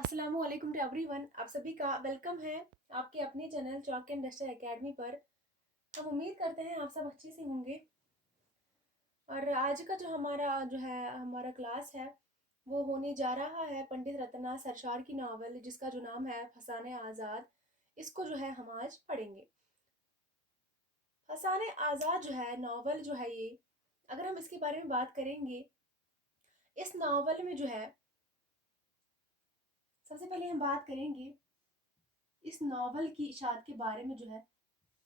अस्सलामुअलैकुम to everyone. आप सभी का वेलकम है आपके अपने channel chalk and duster academy पर। हम उम्मीद करते हैं आप सब अच्छे से होंगे। और आज का जो हमारा क्लास है वो होने जा रहा है पंडित रत्ना सरशार की नावल जिसका जो नाम है फसाने आज़ाद। इसको जो है हम आज पढ़ेंगे। फसाने आज़ाद जो है नावल जो है ये, अगर हम इसके बारे में बात करेंगे, इस नावल में जो है सबसे पहले हम बात करेंगे इस नावल की इशाअत के बारे में। जो है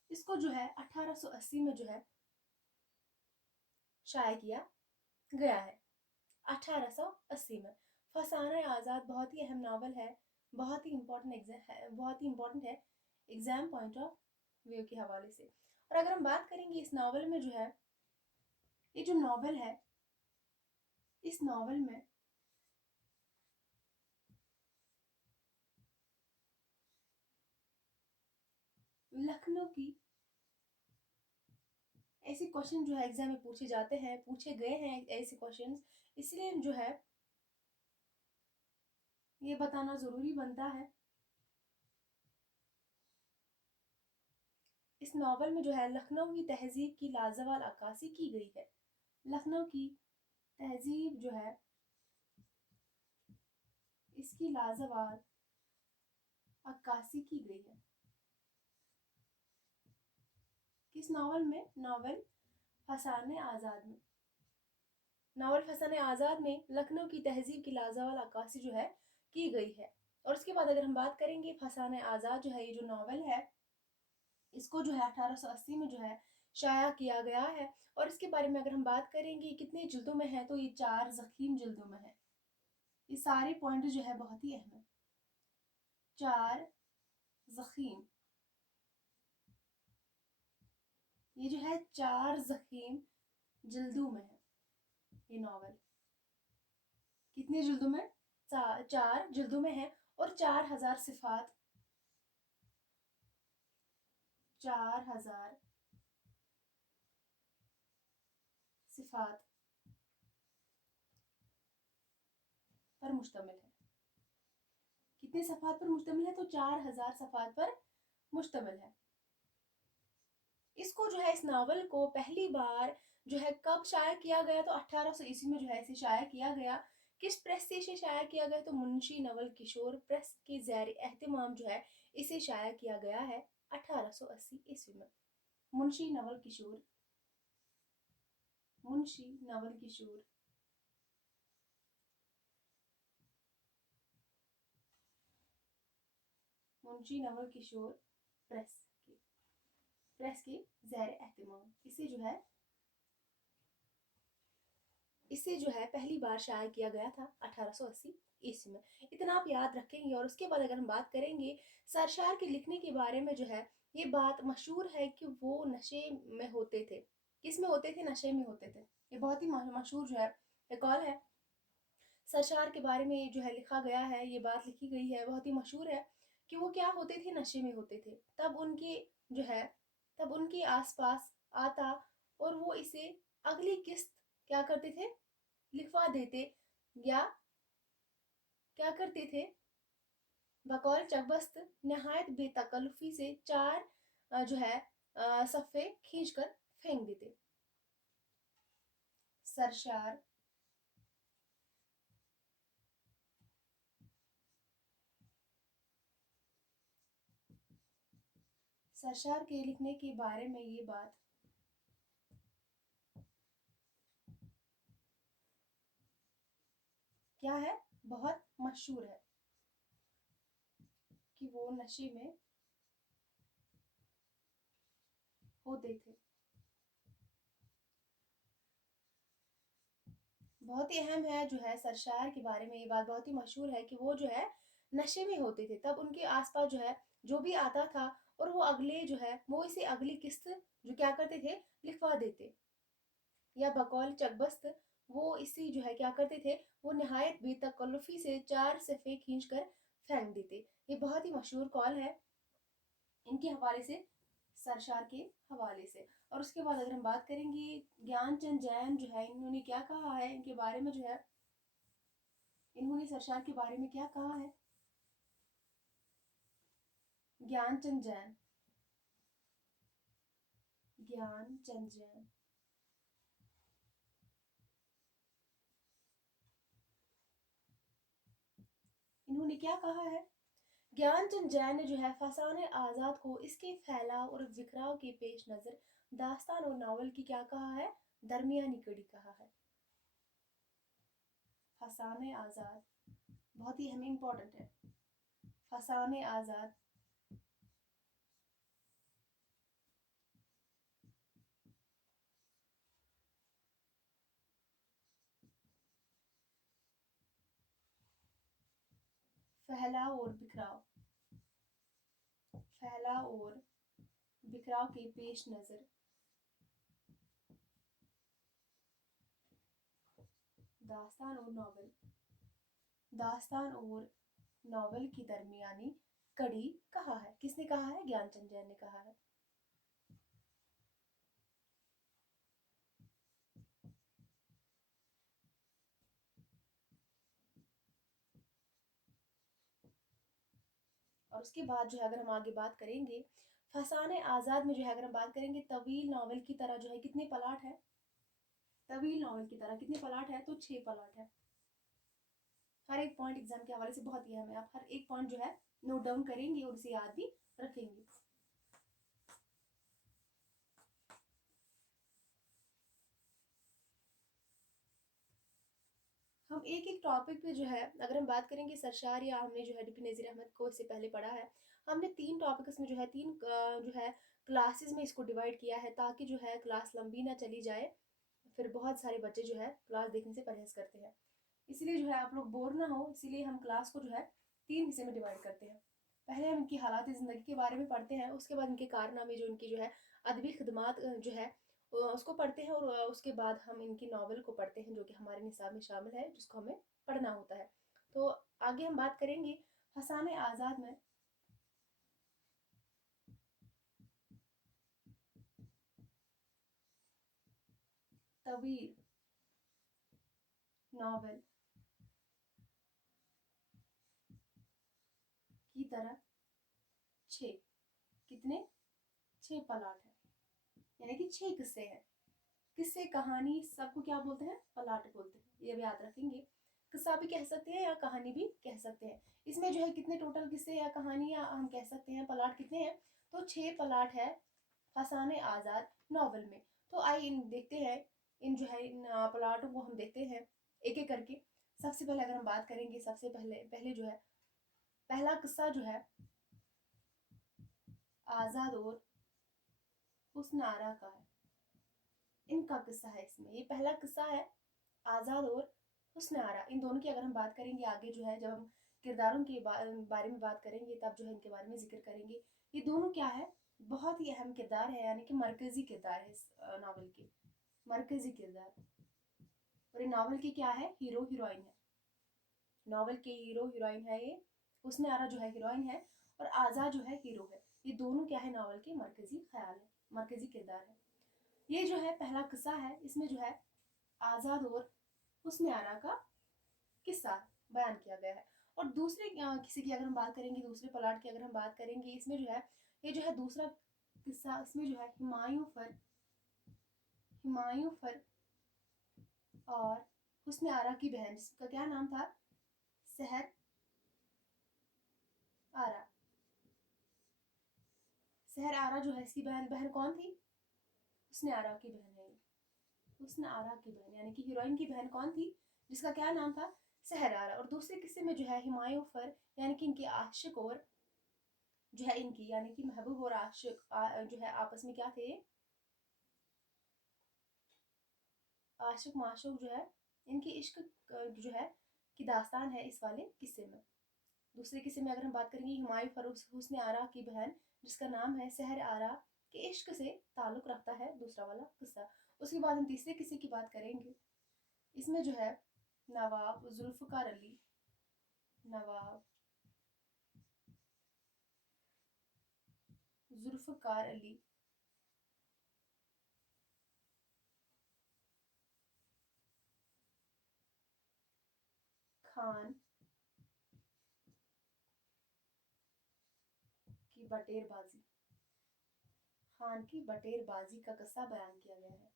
इसको जो है 1880 में जो है शाया किया गया है। 1880 में फसाना आज़ाद बहुत ही अहम नावल है, बहुत ही इम्पोर्टेंट है एग्जाम पॉइंट ऑफ व्यू के हवाले से। और अगर हम बात करेंगे इस नावल में जो है, ये जो नावल है, इस नावल में लखनऊ की ऐसे क्वेश्चन जो है एग्जाम में पूछे जाते हैं, पूछे गए हैं ऐसे क्वेश्चंस, इसलिए जो है ये बताना जरूरी बनता है। इस नावल में जो है लखनऊ की तहजीब की लाजवाब अक्कासी की गई है। लखनऊ की तहजीब जो है इसकी लाजवाब अक्कासी की गई है। किस नावल में? नावल फसाने आज़ाद में लखनऊ की तहजीब की लाजवाब अक्कासी जो है की गई है। और उसके बाद अगर हम बात करेंगे फसाने आज़ाद जो है, ये जो नावल है, इसको जो है 1880 में जो है शाया किया गया है। और इसके बारे में अगर हम बात करेंगे कितने जिल्दों में है, तो ये 4 ज़ख़ीम जिल्दों में है। ये सारे पॉइंट जो है बहुत ही अहम है। 4 ज़ख़ीम, ये जो है 4 ज़ख़ीम जिल्दों में है ये नावल। कितने जिल्दों में? 4 जिल्दों में है। और 4000 सिफात, 4000 सिफात पर मुश्तमिल है। कितने सफ़ात पर मुश्तमिल है? तो 4000 सफ़ात पर मुश्तमिल है। इसको जो है, इस नावल को पहली बार जो है कब शाया किया गया? तो 1800 ईस्वी में जो है इसे शाया किया गया। किस प्रेस से इसे शाया किया गया? तो मुंशी नवल किशोर प्रेस के ज़ैर एहतमाम जो है इसे शाया किया गया है 1880 ईस्वी में। मुंशी नवल किशोर, मुंशी नवल किशोर मुंशी नवल किशोर प्रेस के ज़ैर एहतमाम इसे जो है पहली बार शाया किया गया था 1880 ईस्वी में। इतना आप याद रखेंगे। और उसके बाद अगर हम बात करेंगे सरशार के लिखने के बारे में, जो है ये बात मशहूर है कि वो नशे में होते थे। किस में होते थे? नशे में होते थे। ये बहुत ही मशहूर जो है रिकॉल है। सरशार के बारे में जो है लिखा गया है, ये बात लिखी गई है, बहुत ही मशहूर है कि वो क्या होते थे? नशे में होते थे। जो है तब उनके आसपास आता और वो इसे अगली किस्त क्या करते थे? लिखवा देते, या क्या करते थे? बकौल चकबस्त नहायत बेतकल्लुफ़ी से 4 जो है सफ़े खींचकर फेंक देते। सरशार सरशार के लिखने के बारे में ये बात क्या है? बहुत मशहूर है कि वो नशे में होते थे। बहुत ही अहम है जो है सरशार के बारे में ये बात बहुत ही मशहूर है कि वो जो है नशे में होते थे। तब उनके आसपास जो है जो भी आता था और वो अगले जो है वो इसे अगली किस्त जो क्या करते थे? लिखवा देते। या बकौल चकबस्त वो इसी जो है क्या करते थे? वो नहायत बेतकल्लुफ़ी से 4 सफ़े खींचकर फेंक देते। ये बहुत ही मशहूर कॉल है इनके हवाले से, सरशार के हवाले से। और उसके बाद अगर हम बात करेंगे ज्ञानचंद जैन जो है, इन्होंने क्या कहा है इनके बारे में? जो है इन्होंने सरशार के बारे में क्या कहा है? ज्ञानचंद जैन। ज्ञानचंद जैन। इन्होंने क्या कहा है? ज्ञानचंद जैन ने जो है फसाने आजाद को इसके फैलाव और बिखराव के पेश नजर दास्तान और नावल की क्या कहा है? दरमियानी कड़ी कहा है। फसाने आजाद बहुत ही हमें इंपॉर्टेंट है। फसाने आजाद फैलाव और बिखराव, फैलाव और बिखराव के पेश नजर दास्तान और नावल, दास्तान और नावल की दरमियानी कड़ी कहा है। किसने कहा है? ज्ञानचंद जैन ने कहा है। और उसके बाद जो है अगर हम आगे बात करेंगे फसाने आजाद में जो है अगर हम बात करेंगे तवील नावल की तरह जो है कितने पलाट है? तवील नावल की तरह कितने पलाट है? तो 6 पलाट है। हर एक पॉइंट एग्जाम के हवाले से बहुत ही अहम है। आप हर एक पॉइंट जो है नोट डाउन करेंगे और उसे याद भी रखेंगे। हम एक एक टॉपिक पे जो है अगर हम बात करेंगे सरशार या हमने जो है डीपी नज़ीर अहमद को इससे पहले पढ़ा है। हमने 3 टॉपिक इसमें जो है 3 जो है क्लासेस में इसको डिवाइड किया है ताकि जो है क्लास लंबी ना चली जाए। फिर बहुत सारे बच्चे जो है क्लास देखने से परहेज करते हैं, इसलिए जो है आप लोग बोर ना हो, इसीलिए हम क्लास को जो है 3 हिस्से में डिवाइड करते हैं। पहले हम इनकी हालात ज़िंदगी के बारे में पढ़ते हैं, उसके बाद इनके कारनामे जो इनकी जो है अदबी खिदमात जो है उसको पढ़ते हैं और उसके बाद हम इनकी नावल को पढ़ते हैं जो कि हमारे निसाब में शामिल है जिसको हमें पढ़ना होता है। तो आगे हम बात करेंगे फसाने आज़ाद में तवील नावल की तरह 6 कितने 6 पलाट है, यानी कि 6 किस्से हैं। किस्से कहानी सबको क्या बोलते हैं? पलाट बोलते हैं। ये भी याद रखेंगे। किस्सा भी कह सकते हैं या कहानी भी कह सकते हैं। इसमें जो है कितने टोटल किस्से या कहानी या हम कह सकते हैं पलाट कितने हैं? तो 6 पलाट है फसाने आज़ाद नावल में। तो आइए इन देखते हैं, इन जो है इन पलाटों को हम देखते हैं एक एक करके। सबसे पहले अगर हम बात करेंगे सबसे पहले पहले जो है पहला किस्सा जो है आज़ाद और हुस्न आरा का है। इनका किस्सा है इसमें, ये पहला किस्सा है आज़ाद और हुस्न आरा। इन दोनों की अगर हम बात करेंगे आगे जो है जब हम किरदारों के बारे में बात करेंगे तब जो है इनके बारे में जिक्र करेंगे। ये दोनों क्या है? बहुत ही अहम किरदार है, यानी कि मरकजी किरदार है इस नावल के, मरकजी किरदार। और ये नावल की क्या है? हीरो हीरोइन है। नावल के हीरो हीरोइन है ये। हुस्न आरा जो है हीरोइन है और आज़ाद जो है हीरो है। ये दोनों क्या है? नावल के मरकजी ख्याल है, मरकजी किरदार है। ये जो है पहला किस्सा है, इसमें जो है आज़ाद और हुस्न आरा का किस्सा बयान किया गया है। और दूसरे किसी की अगर हम बात करेंगे, दूसरे पलाट की अगर हम बात करेंगे, इसमें जो है ये जो है दूसरा किस्सा, इसमें जो है हुमायूं फर और हुस्न आरा की बहन जिसका क्या नाम था? सहर आरा। सहर आरा जो है इसकी बहन, बहन कौन थी? हुस्न आरा की बहन है। हुस्न आरा की बहन यानी कि हीरोइन की बहन कौन थी जिसका क्या नाम था? सहर आरा। और दूसरे किस्से में जो है हुमायूं फर यानी कि इनके आशिक और जो है इनकी यानी कि महबूब और आशिक जो है आपस में क्या थे? आशिक माशूक जो है इनकी इश्क जो है की दास्तान है इस वाले किस्से में। दूसरे किस्से में अगर हम बात करेंगे हुमायूं फरूख हुस्न आरा की बहन जिसका नाम है सहर आरा के इश्क से ताल्लुक रखता है दूसरा वाला किस्सा। उसके बाद हम तीसरे किस्से की बात करेंगे। इसमें जो है नवाब जुल्फ़िकार अली, नवाब जुल्फ़िकार अली खान की की बटेरबाजी, खान की बटेरबाजी का किस्सा बयान किया गया है,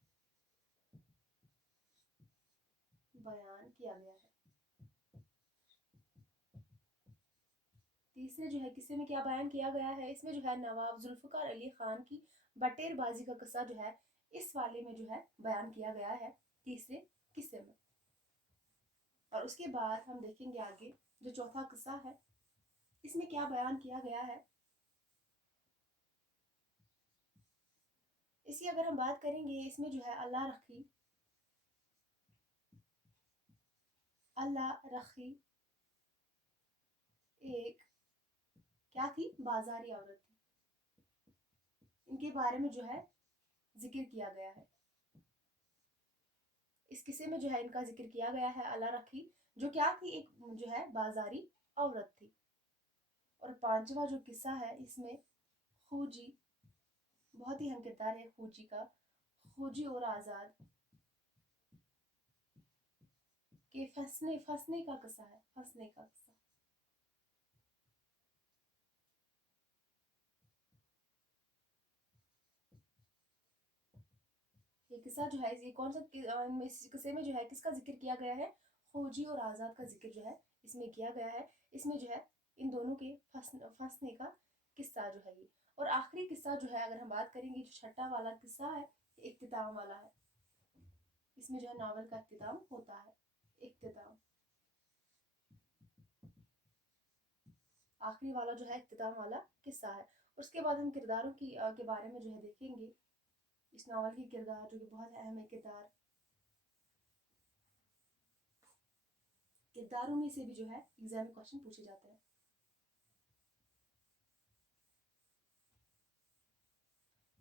बयान किया गया है। तीसरे जो है किस्से में क्या बयान किया गया है, इसमें जो है नवाब जुल्फकार अली खान की बटेरबाजी का किस्सा जो है इस वाले में जो है बयान किया गया है तीसरे किस्से में। और उसके बाद हम देखेंगे आगे जो चौथा किस्सा है इसमें क्या बयान किया गया है। इसकी अगर हम बात करेंगे इसमें जो है अल्लाह रखी एक क्या थी, बाजारी औरत थी, इनके बारे में जो है जिक्र किया गया है। इस किस्से में जो है इनका जिक्र किया गया है अल्लाह रखी, जो क्या थी, एक जो है बाजारी औरत थी। और पांचवा जो किस्सा है इसमें खूजी, बहुत ही अहम किरदार है खूजी का, खूजी और आजाद के फंसने फंसने का किस्सा है, फंसने का किस्सा। ये किस्सा जो है ये कौन सा इस किस्से में जो है किसका जिक्र किया गया है, खोजी और आजाद का जिक्र जो है इसमें किया गया है। इसमें जो है इन दोनों के फंसने का किस्सा जो है ये। और आखिरी किस्सा जो है अगर हम बात करेंगे जो छठा वाला किस्सा है इख्तिताम वाला है, इसमें जो है नावल का इख्तिताम होता है, इख्तिताम आखिरी वाला जो है इख्तिताम वाला किस्सा है। उसके बाद हम किरदारों की के बारे में जो है देखेंगे इस नावल की किरदार जो कि बहुत अहम है किरदार, किरदारों में से भी जो है एग्जाम में क्वेश्चन पूछे जाते हैं।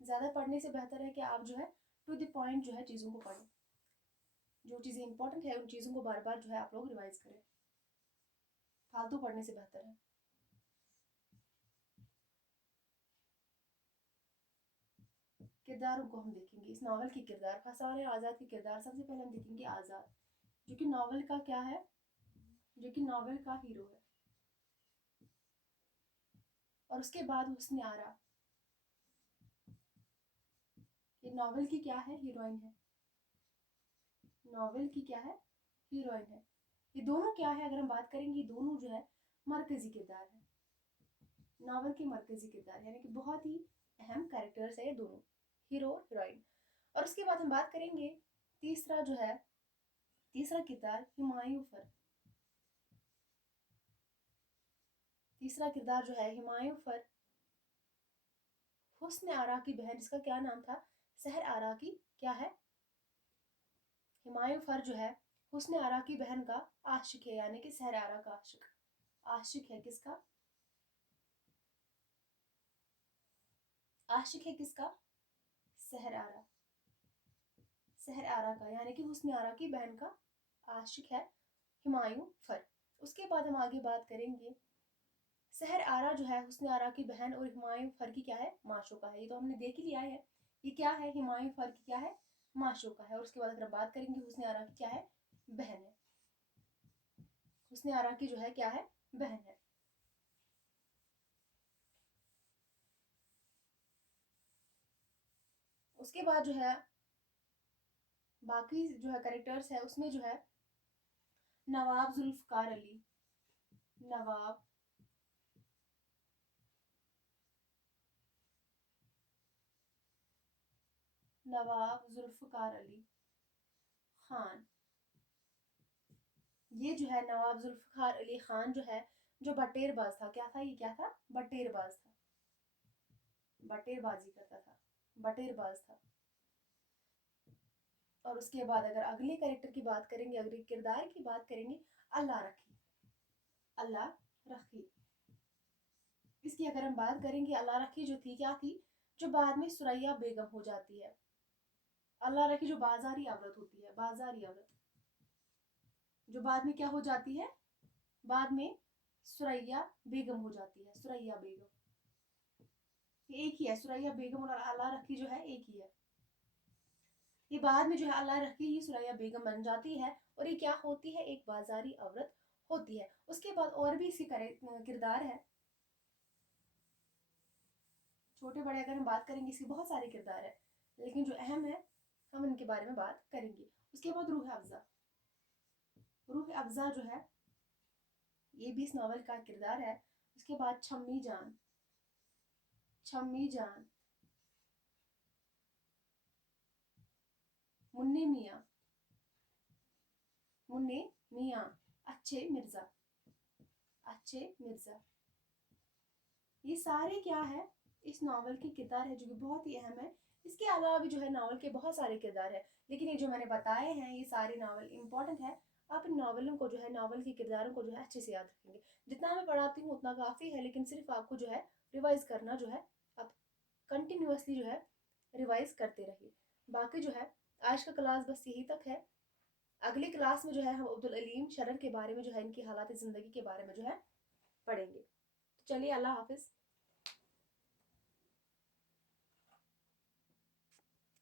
ज़्यादा पढ़ने से बेहतर है कि आप जो है टू द पॉइंट जो है चीज़ों को पढ़ें, जो चीज़ें इंपॉर्टेंट है उन चीज़ों को बार बार जो है आप लोग रिवाइज करें, फालतू पढ़ने से बेहतर है। किरदारों को हम देखेंगे इस नावल की किरदार, फसाने आज़ाद की किरदार। सबसे पहले हम देखेंगे आज़ाद जो कि नावल का क्या है, जो कि नावल का हीरो है। और उसके बाद हुस्न आरा, ये नावल की क्या है, हीरोइन है, नावल की क्या है, हीरोइन है। ये दोनों क्या है अगर हम बात करेंगे, दोनों जो है मरकजी किरदार है, नावल के मरकजी किरदार, यानी कि बहुत ही अहम कैरेक्टर्स है ये दोनों, हीरो और हीरोइन। और उसके बाद हम बात करेंगे तीसरा जो है, तीसरा किरदार हुमायूं फर, तीसरा किरदार जो है हुमायूं फर हुस्न आरा की बहन, जिसका क्या नाम था, सहर आरा की क्या है, हुमायूं फर जो है हुस्न आरा की बहन का आशिक है, यानी कि सहर आरा का आशिक, आशिक है किसका, आशिक है किसका, सहर आरा, सहर आरा का, यानी कि हुस्न आरा की बहन का आशिक है हुमायूं फर। उसके बाद हम आगे बात करेंगे सहर आरा जो है हुस्न आरा की बहन और हुमायूं फर की क्या है, माशूका है। ये तो हमने देख ही लिया है, ये क्या है, हुमायूं फर की क्या है, माशूका है। और उसके बाद अगर हम बात करेंगे हुस्न आरा की क्या है, बहन है, हुस्न आरा की जो है क्या है, बहन है। उसके बाद जो है बाकी जो है करेक्टर्स है उसमें जो है नवाब जुल्फकार अली, नवाब नवाब जुल्फकार अली खान, ये जो है नवाब जुल्फकार अली खान जो है जो बटेरबाज था, क्या था, ये क्या था, बटेरबाज था, बटेरबाजी करता था, बटेरबाज था। और उसके बाद अगर अगले कैरेक्टर की बात करेंगे, अगले किरदार की बात करेंगे, अल्लाह रखी, अल्लाह रखी, इसकी अगर हम बात करेंगे, अल्लाह रखी जो थी क्या थी, जो बाद में सुरैया बेगम हो जाती है। अल्लाह रखी जो बाजारी औरत होती है, बाजारी औरत जो बाद में क्या हो जाती है, बाद में सुरैया बेगम हो जाती है, सुरैया बेगम, ये एक ही है, सुरैया बेगम और अल्लाह रखी जो है एक ही है। ये बाद में जो है अल्लाह रखी ही सुरैया बेगम बन जाती है और ये क्या होती है, एक बाजारी औरत होती है। उसके बाद और भी इसके किरदार है, छोटे बड़े अगर हम बात करेंगे इसके बहुत सारे किरदार है, लेकिन जो अहम है हम इनके बारे में बात करेंगे। उसके बाद रूह अफ़ज़ा। रूह अफ़ज़ा जो है ये भी इस नावल का किरदार है। उसके बाद छम्मी जान। छम्मी जान, मुन्ने मियाँ। मुन्ने मियाँ, अच्छे मिर्जा। अच्छे मिर्जा, ये सारे क्या है इस नावल के किरदार है जो कि बहुत ही अहम है। इसके अलावा भी जो है नावल के बहुत सारे किरदार है, लेकिन ये जो मैंने बताए हैं ये सारे नावल इंपॉर्टेंट है। आप इन नावलों को जो है नावल के किरदारों को जो है अच्छे से याद रखेंगे। जितना मैं पढ़ाती हूँ उतना काफ़ी है, लेकिन सिर्फ आपको जो है रिवाइज करना जो है आप कंटिन्यूअसली जो है रिवाइज करते रहिए। बाकी जो है आज का क्लास बस यही तक है। अगली क्लास में जो है हम अब्दुल अलीम शरर के बारे में जो है इनकी हालात ज़िंदगी के बारे में जो है पढ़ेंगे। तो चलिए, अल्लाह हाफिज़।